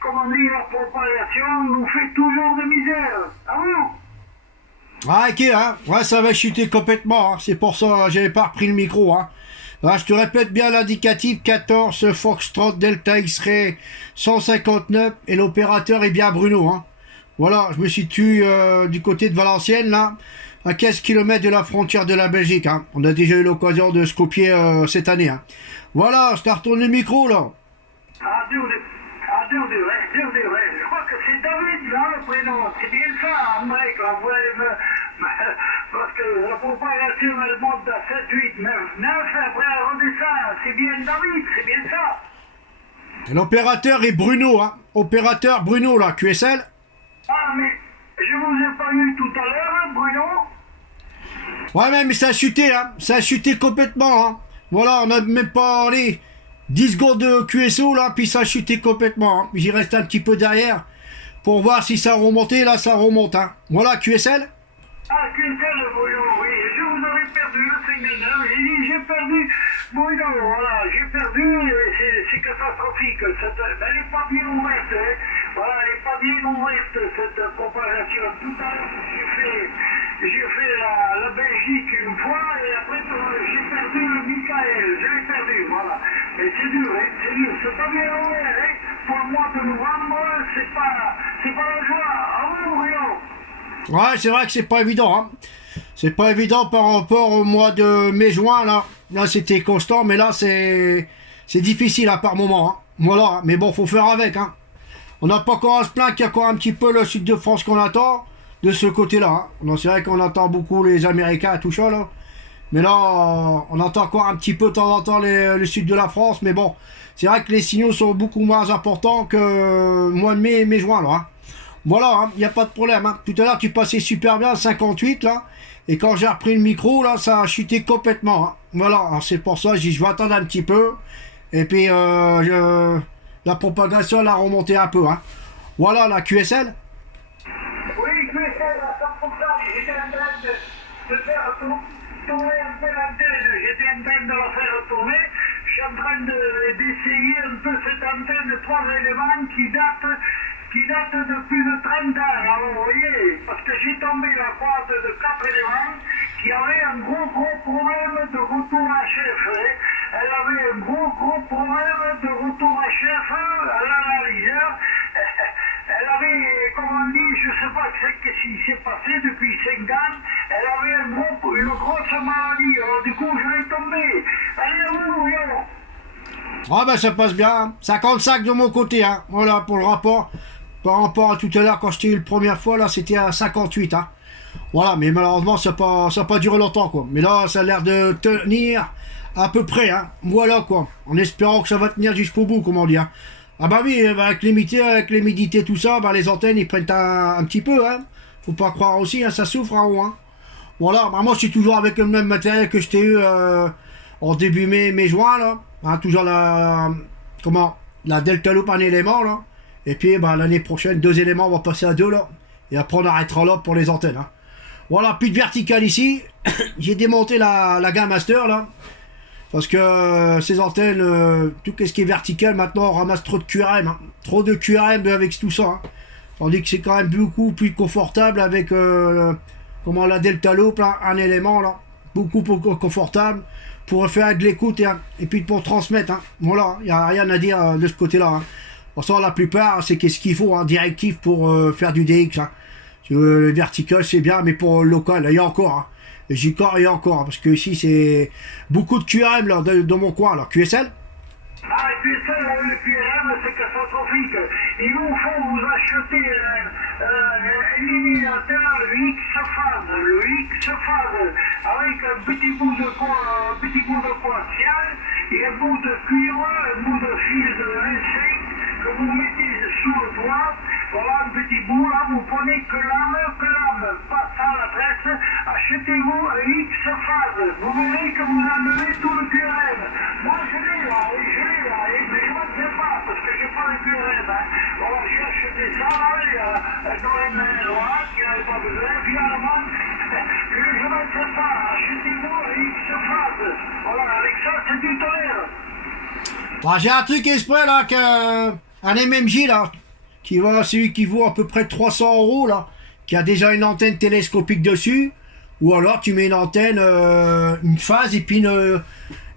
comment dire, la propagation nous fait toujours de misère. Ah bon? Ah, ok, hein. Ouais, ça va chuter complètement, hein. C'est pour ça que j'avais pas repris le micro, hein. Ah, je te répète bien l'indicatif 14 Foxtrot Delta X-Ray 159 et l'opérateur est bien Bruno, hein. Voilà, je me situe du côté de Valenciennes, là, à 15 km de la frontière de la Belgique, hein. On a déjà eu l'occasion de se copier cette année, hein. Voilà, je te retourne le micro, là. Ouais. Je crois que c'est David, là, le prénom. C'est bien ça, André, quand vous voulez me... Parce que la propagation, elle monte à 7, 8, 9, 9, après elle redescend. C'est bien David, c'est bien ça. Et l'opérateur est Bruno, hein. Opérateur Bruno, là, QSL. Ah, mais je vous ai pas eu tout à l'heure, Bruno. Ouais, mais ça a chuté, hein. Ça a chuté complètement, hein. Voilà, on a même pas, allez, 10 secondes de QSO, là, puis ça a chuté complètement, hein. J'y reste un petit peu derrière pour voir si ça a remonté. Là, ça remonte, hein. Voilà, QSL. Ah, QSL, Bruno, oui. Je vous avais perdu le 59. J'ai perdu, Bruno, voilà. J'ai perdu, et c'est catastrophique. Elle n'est pas bien ouverte, hein. Voilà, elle n'est pas bien ouverte, cette propagation. Tout à l'heure, j'ai fait la Belgique une fois, et après, j'ai perdu le Michael. Je l'ai perdu, voilà. Et c'est dur, hein, c'est dur. C'est pas bien ouvert, hein. Pour le mois de novembre, c'est pas la joie. Ah oui, Bruno? Ouais, c'est vrai que c'est pas évident, hein. C'est pas évident par rapport au mois de mai-juin, là. Là, c'était constant, mais là, c'est difficile, hein, par moment, hein. Voilà, hein. Mais bon, faut faire avec, hein. On n'a pas encore à se plaindre qu'il y a encore un petit peu le sud de France qu'on attend, de ce côté-là, hein. Donc, c'est vrai qu'on attend beaucoup les Américains et tout ça, là. Mais là, on entend encore un petit peu de temps en temps le sud de la France, mais bon, c'est vrai que les signaux sont beaucoup moins importants que mois de mai et mai-juin, là, hein. Voilà, il n'y a pas de problème, hein. Tout à l'heure, tu passais super bien, 58, là. Et quand j'ai repris le micro, là, ça a chuté complètement, hein. Voilà, alors c'est pour ça, je vais attendre un petit peu. Et puis, la propagation, elle a remonté un peu, hein. Voilà, la QSL. Oui, QSL, à 100%. J'étais en train de faire tourner un peu l'antenne. J'étais en train de la faire tourner. Je suis en train d'essayer un peu cette antenne de 3 éléments qui date de plus de 30 ans. Alors, vous voyez, parce que j'ai tombé la croix de 4 éléments qui avaient un gros problème de retour à chef, hein. Elle avait un gros problème de retour à chef à l'analyseur. Elle avait, comme on dit, je ne sais pas ce qui s'est passé depuis 5 ans, elle avait une grosse maladie. Alors, du coup, je l'ai tombée. Allez, où, yo? Ah ben ça passe bien, 55 de mon côté, hein. Voilà pour le rapport. Par rapport à tout à l'heure quand je t'ai eu la première fois, là c'était à 58, hein. Voilà, mais malheureusement ça n'a pas duré longtemps, quoi. Mais là ça a l'air de tenir à peu près, hein. Voilà, quoi. En espérant que ça va tenir jusqu'au bout, comment dire. Ah bah oui, avec l'humidité, tout ça, bah les antennes ils prennent un petit peu, hein. Faut pas croire aussi, hein, ça souffre en haut, hein. Voilà, bah moi je suis toujours avec le même matériel que je t'ai eu en début mai-juin, là. Hein, toujours la Delta Loop, un élément, là. Et puis bah, l'année prochaine, 2 éléments, on va passer à 2, là. Et après on arrêtera là pour les antennes, hein. Voilà, plus de vertical ici. J'ai démonté la gamme Master, là. Parce que ces antennes, tout ce qui est vertical, maintenant on ramasse trop de QRM, hein. Trop de QRM avec tout ça, hein. Tandis que c'est quand même beaucoup plus confortable avec la Delta Loop, là, un élément, là. Beaucoup plus confortable pour faire de l'écoute et puis pour transmettre, hein. Voilà, il n'y a rien à dire de ce côté-là, hein. Pour ça, la plupart, c'est qu'est-ce qu'il faut, hein, directif pour faire du DX, hein. Le vertical, c'est bien, mais pour le local, il y a encore, hein. J'y corps, il y a encore, hein, parce que ici, c'est beaucoup de QRM là, dans mon coin. Alors, QSL. Ah, QSL, le QRM, c'est catastrophique. Il vous faut vous acheter un éliminateur, le X-Phase, avec un petit bout de coaxial et un bout de cuivre, un bout de fil de LC que vous mettez sous le doigt. Voilà un petit bout, là, vous prenez que l'âme, pas sans la tresse. Achetez-vous un X-Phase. Vous verrez que vous enlevez tout le QRM. Moi, je l'ai là, mais je ne sais pas, parce que j'ai pas le QRM, hein. Voilà, j'ai acheté ça, là, il y a dans les mains droites, qui n'avait pas besoin, finalement, je ne sais pas. Achetez-vous un X-Phase. Voilà, avec ça, c'est du tonnerre. Bah, j'ai un truc exprès là, un MMJ là. celui qui vaut à peu près 300 euros là, qui a déjà une antenne télescopique dessus, ou alors tu mets une antenne, une phase et puis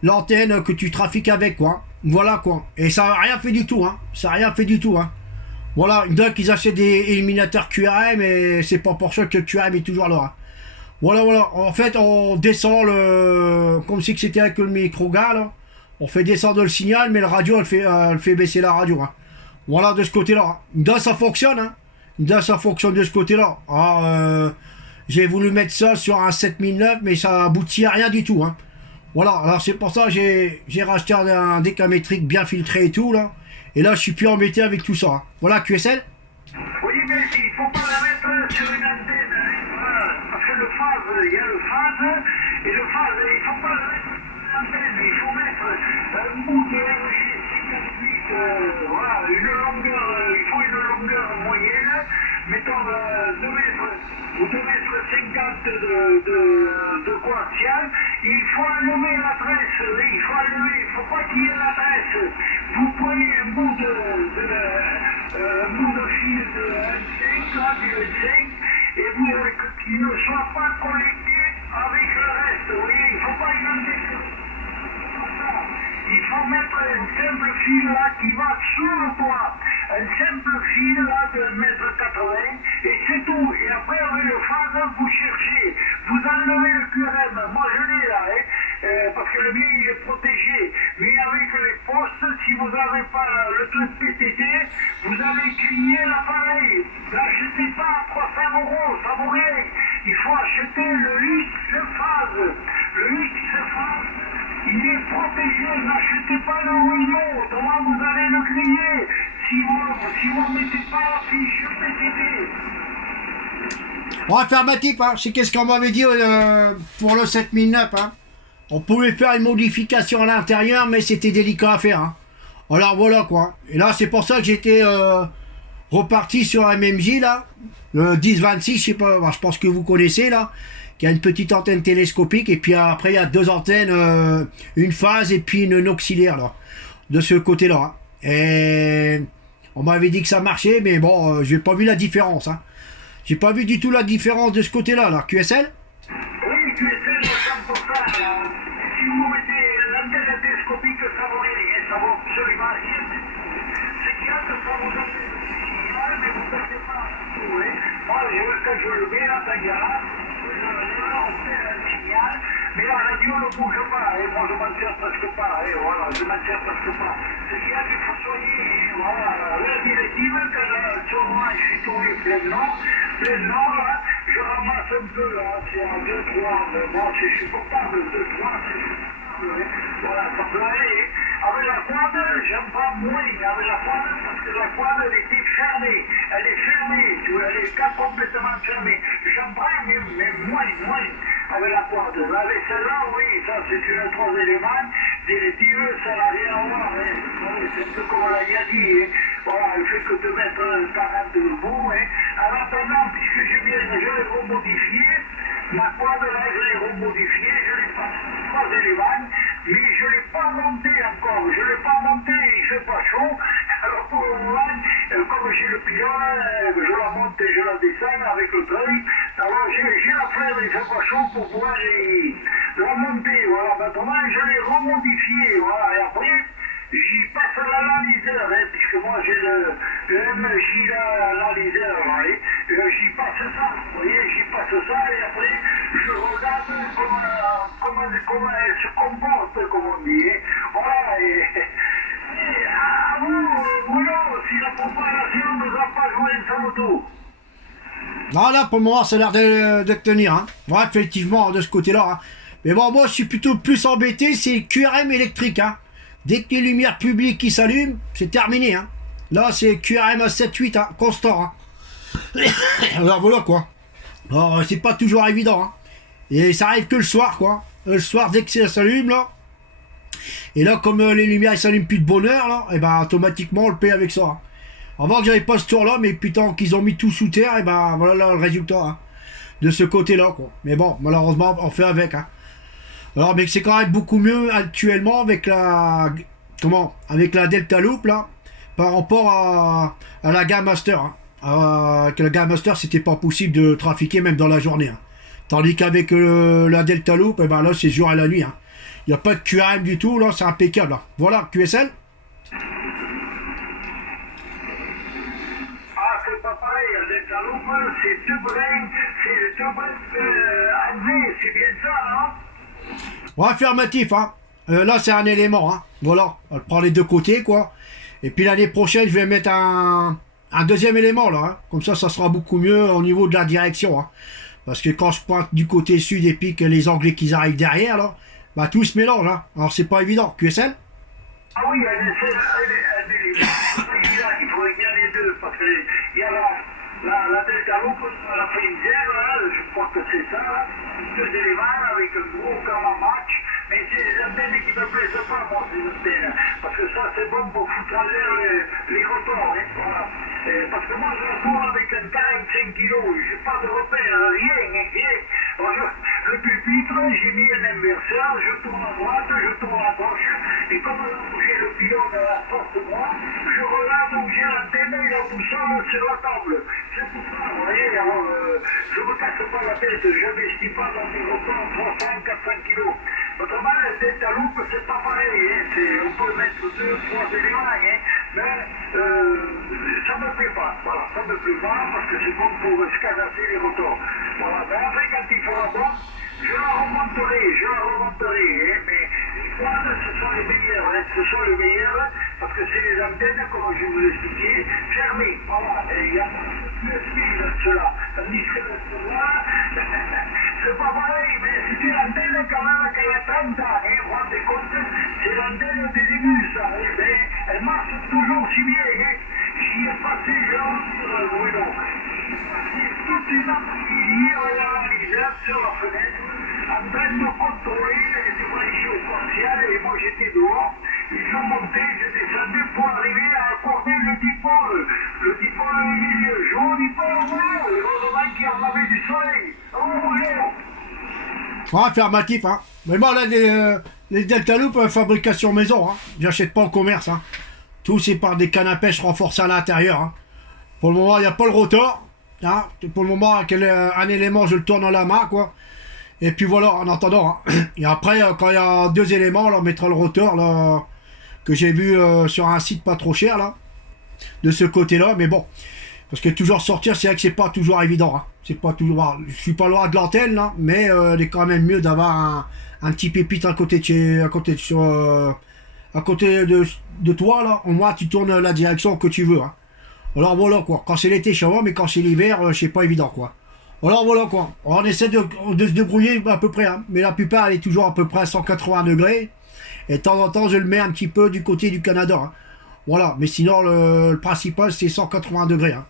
l'antenne que tu trafiques avec quoi. Voilà quoi. Et ça n'a rien fait du tout, hein. Ça n'a rien fait du tout, hein. Voilà, il y en a qui achètent des éliminateurs QRM et c'est pas pour ça que le QRM est toujours là, hein. Voilà, voilà. En fait, on descend comme si c'était avec le micro-gars, là. On fait descendre le signal, mais le radio, elle fait baisser la radio, hein. Voilà, de ce côté-là. Là, ça fonctionne, hein. Là, ça fonctionne de ce côté-là. Alors, j'ai voulu mettre ça sur un 7009, mais ça aboutit à rien du tout, hein. Voilà, alors c'est pour ça que j'ai racheté un décamétrique bien filtré et tout, là. Et là, je suis plus embêté avec tout ça, hein. Voilà, QSL. Oui, mais il faut pas la mettre sur une antenne, hein, voilà. Parce que le phase, il y a le phase, et le phase, il faut pas le mettre sur une antenne, il faut mettre un bout de RG58, voilà, une longueur, il faut une longueur moyenne, mettons 2 mètres ou 2 mètres 50 de coaxial. Il faut allumer la tresse, il faut allumer, il faut pas qu'il y ait la tresse. Vous prenez un bout de fil de 1,5, là, du 1,5, et vous qu'il ne soit pas connecté avec le reste. Vous voyez, il ne faut pas inventer ça. Il faut mettre un simple fil là qui va sous le toit. Un simple fil là de 1,80 m et c'est tout. Et après avec le phase, vous cherchez. Vous enlevez le QRM. Moi je l'ai là, hein, parce que le mien il est protégé. Mais avec les postes, si vous n'avez pas le truc PTT, vous allez griller l'appareil. N'achetez pas à 300 euros, ça vaut rien. Il faut acheter le X phase. Le X phase. Il est protégé, n'achetez pas le Wino, autrement vous allez le griller si vous ne mettez pas la fiche PTT. Bon, affirmatif, hein. C'est qu'est-ce qu'on m'avait dit pour le 7009, hein. On pouvait faire une modification à l'intérieur, mais c'était délicat à faire, hein. Alors voilà quoi. Et là, c'est pour ça que j'étais reparti sur un MMJ là, le 1026, je sais pas, je pense que vous connaissez là. Il y a une petite antenne télescopique et puis après il y a 2 antennes, une phase et puis une auxiliaire là, de ce côté-là, hein. Et on m'avait dit que ça marchait, mais bon, j'ai pas vu la différence, hein. J'ai pas vu du tout la différence de ce côté-là, là. QSL. Oui, QSL, le 100%, là. Si vous mettez l'antenne télescopique, ça vaut rien, ça vaut absolument rien. C'est qu'il y a que ça vous donne le signal, mais vous ne perdez pas tout, hein. Moi, quand je le mets là, ça y a. On fait un signal, mais la radio ne bouge pas, et moi je m'en sers presque pas, et voilà, je m'en sers presque pas. Ce qu'il y a qu'il faut soigner, voilà, la directive, quand sur moi je suis tourné plein nord, là, je ramasse un peu, là, c'est en 2-3, mais bon, c'est supportable, 2-3, c'est supportable, hein. Voilà, ça peut aller. Avec la quad, j'aime pas moins avec la quad, parce que la quad, elle était fermée, elle est fermée, tu vois, elle est pas complètement fermée. J'aime pas, mais moins, avec la quad. Avec celle-là, oui, ça c'est une 3 éléments, directive, ça n'a rien à voir, hein. C'est un peu comme on l'a dit, hein. Voilà, il fait que de mettre 40 debout, hein. En attendant, puisque je l'ai remodifié, la quad, là, je l'ai remodifié, je l'ai passé 3 éléments, mais je ne l'ai pas monté encore, je ne l'ai pas monté, il ne fait pas chaud. Alors pour le moment, comme j'ai le pylône, je la monte et je la descends avec le treuil. Alors j'ai la flemme, il ne fait pas chaud pour pouvoir la monter. Voilà, maintenant je l'ai remodifié. Voilà, et après, j'y passe l'analyseur, hein, puisque moi j'ai le MJ l'analyseur, hein, j'y passe ça, vous voyez, j'y passe ça, et après, je regarde comment elle se comporte, comme on dit, hein. Voilà, et à vous, non, si la préparation ne nous a pas joué un moto. Non, là, pour le moment, ça a l'air de tenir, hein. Ouais, effectivement, de ce côté-là, hein. Mais bon, moi, je suis plutôt plus embêté, c'est le QRM électrique, hein. Dès que les lumières publiques qui s'allument, c'est terminé, hein. Là, c'est QRM à 7-8, hein, constant, hein. Alors voilà, quoi. Alors, c'est pas toujours évident, hein. Et ça arrive que le soir, quoi. Le soir, dès que ça s'allume, là. Et là, comme les lumières s'allument plus de bonne heure, là, et ben automatiquement, on le paye avec ça, hein. Avant que j'avais pas ce tour-là, mais putain, qu'ils ont mis tout sous terre, et ben voilà là, le résultat, hein, de ce côté-là, quoi. Mais bon, malheureusement, on fait avec, hein. Alors, mais c'est quand même beaucoup mieux actuellement avec la... Comment? Avec la Delta Loop, là. par rapport à la gamme Master. Hein. Que la gamme Master, c'était pas possible de trafiquer même dans la journée. Hein. Tandis qu'avec la Delta Loop, eh ben là, c'est jour et la nuit. Hein. Il n'y a pas de QRM du tout, là, c'est impeccable. Hein. Voilà, QSL. Ah, c'est pas pareil, la Delta Loop, c'est deux brins, c'est bien ça, hein? Ouais, affirmatif, hein. Là, c'est un élément, hein. Voilà, on prend les deux côtés, quoi. Et puis l'année prochaine, je vais mettre un deuxième élément, là. Hein. Comme ça sera beaucoup mieux au niveau de la direction, hein. Parce que quand je pointe du côté sud et puis que les Anglais qui arrivent derrière, là, bah tout se mélange, hein. Alors c'est pas évident. QSL? Ah oui, il faudrait qu'il y en ait deux, parce qu'il y a la Delta Loop, la Frinzière, je crois que c'est ça, deux éléments avec un gros camp match, mais c'est les antennes qui ne me plaisent pas, moi, ces antennes, parce que ça, c'est bon pour foutre en l'air les rotors, hein, voilà. Parce que moi, je retourne avec un 45 kilos, j'ai pas de repère, rien, rien. Alors, le pupitre, j'ai mis un inverseur, je tourne à droite, je tourne à gauche, et comme j'ai le pylône à la face de moi, je regarde où j'ai l'antenne et la boussole sur la table. C'est pour ça, vous voyez, alors, je me casse pas la tête, je n'investis pas dans mes rotors 300-400 kilos. Autrement, la Delta Loop, c'est pas pareil, hein, on peut mettre 2-3 éléments, hein, mais ça me plaît pas, voilà, ça me plaît pas parce que c'est bon pour se casser les rotors. Voilà, mais après quand il fera bon, je la remonterai, hein, mais les quads, ce sont les meilleurs, hein, parce que c'est les antennes, comme je vous l'expliquais, fermées, voilà, et il y a plus de cela, tandis que cela, c'est pas pareil, mais c'est une antenne quand même qu'il y a 30 ans, hein, vous vous rendez compte, c'est l'antenne des débuts, ça, hein, mais elle marche toujours si bien, hein. J'y ai passé, Bruno, toute une après-midi, sur la fenêtre, en train de contrôler les dépressions partielles, et moi j'étais dehors, ils ont monté, je descendais pour arriver à accorder le dipôle au milieu, joli dipôle, heureusement qu'il y en avait du soleil, Ouais, affirmatif, hein. Mais bon, là, les Delta Loop, fabrication maison, hein. J'achète pas en commerce, hein. Tout, c'est par des cannes à pêche renforcées à l'intérieur, hein. Pour le moment, il n'y a pas le rotor, hein. Pour le moment, un élément, je le tourne à la main, quoi. Et puis voilà, en attendant, hein. Et après, quand il y a deux éléments, là, on mettra le rotor, là, que j'ai vu sur un site pas trop cher, là, de ce côté-là, mais bon. Parce que toujours sortir, c'est vrai que c'est pas toujours évident, hein. C'est pas toujours. Je suis pas loin de l'antenne, là, mais il est quand même mieux d'avoir un petit pépite à côté de toi, là. Au moins, tu tournes la direction que tu veux, hein. Alors voilà, quoi. Quand c'est l'été, je sais pas, mais quand c'est l'hiver, c'est pas évident, quoi. Alors voilà, quoi. On essaie de se débrouiller à peu près, hein. Mais la plupart, elle est toujours à peu près à 180 degrés. Et de temps en temps, je le mets un petit peu du côté du Canada, hein. Voilà. Mais sinon, le principal, c'est 180 degrés, hein,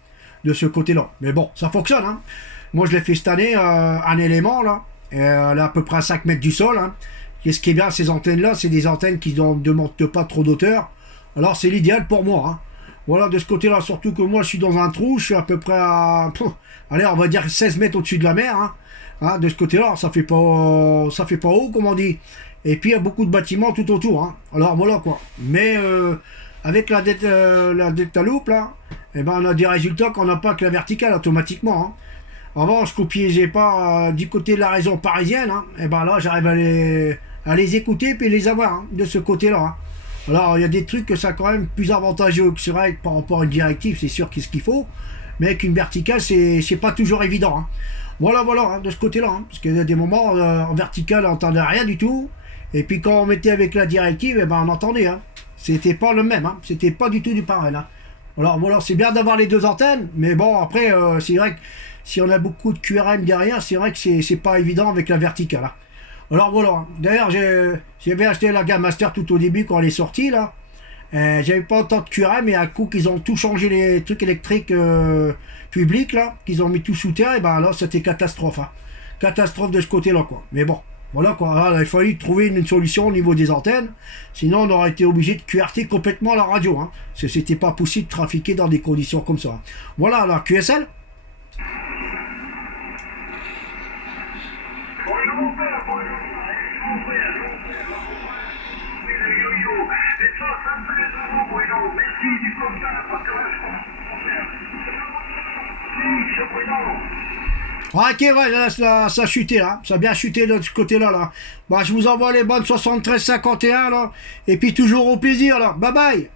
de ce côté-là. Mais bon, ça fonctionne, hein. Moi, je l'ai fait cette année, un élément, là. Et, elle est à peu près à 5 mètres du sol, hein. Et ce qui est bien, ces antennes-là, c'est des antennes qui ne demandent pas trop d'auteur. Alors, c'est l'idéal pour moi, hein. Voilà, de ce côté-là, surtout que moi, je suis dans un trou, je suis à peu près à... allez, on va dire 16 mètres au-dessus de la mer, hein. Hein, de ce côté-là, ça fait pas haut, comme on dit. Et puis, il y a beaucoup de bâtiments tout autour, hein. Alors, voilà, quoi. Mais, avec la Delta Loop, là, eh ben, on a des résultats qu'on n'a pas que la verticale, automatiquement, hein. Avant, je copiais pas du côté de la région parisienne, hein. Et ben là, j'arrive à les écouter et les avoir, hein, de ce côté-là, hein. Alors, il y a des trucs que ça quand même plus avantageux que c'est vrai que par rapport à une directive, c'est sûr qu'est-ce qu'il faut. Mais avec une verticale, c'est pas toujours évident, hein. Voilà, hein, de ce côté-là, hein. Parce qu'il y a des moments, en verticale, on n'entendait rien du tout. Et puis quand on mettait avec la directive, eh ben, on entendait, hein. C'était pas le même, hein. C'était pas du tout du pareil, hein. Alors voilà, c'est bien d'avoir les deux antennes, mais bon, après, c'est vrai que si on a beaucoup de QRM derrière, c'est vrai que c'est pas évident avec la verticale, hein. Alors voilà, d'ailleurs, j'avais acheté la gamme Master tout au début quand elle est sortie, là. J'avais pas autant de QRM, mais à coup qu'ils ont tout changé les trucs électriques publics, là, qu'ils ont mis tout sous terre, et ben là, c'était catastrophe, hein. Catastrophe de ce côté-là, quoi. Mais bon, voilà, quoi. Alors, il a fallu trouver une solution au niveau des antennes, sinon on aurait été obligé de QRT complètement la radio, hein. C'était pas possible de trafiquer dans des conditions comme ça. Voilà, alors, QSL. Merci du Ok, ouais, là, ça a chuté, là. Ça a bien chuté de ce côté-là, là. Bah, je vous envoie les bonnes 73-51, là. Et puis toujours au plaisir, là. Bye bye.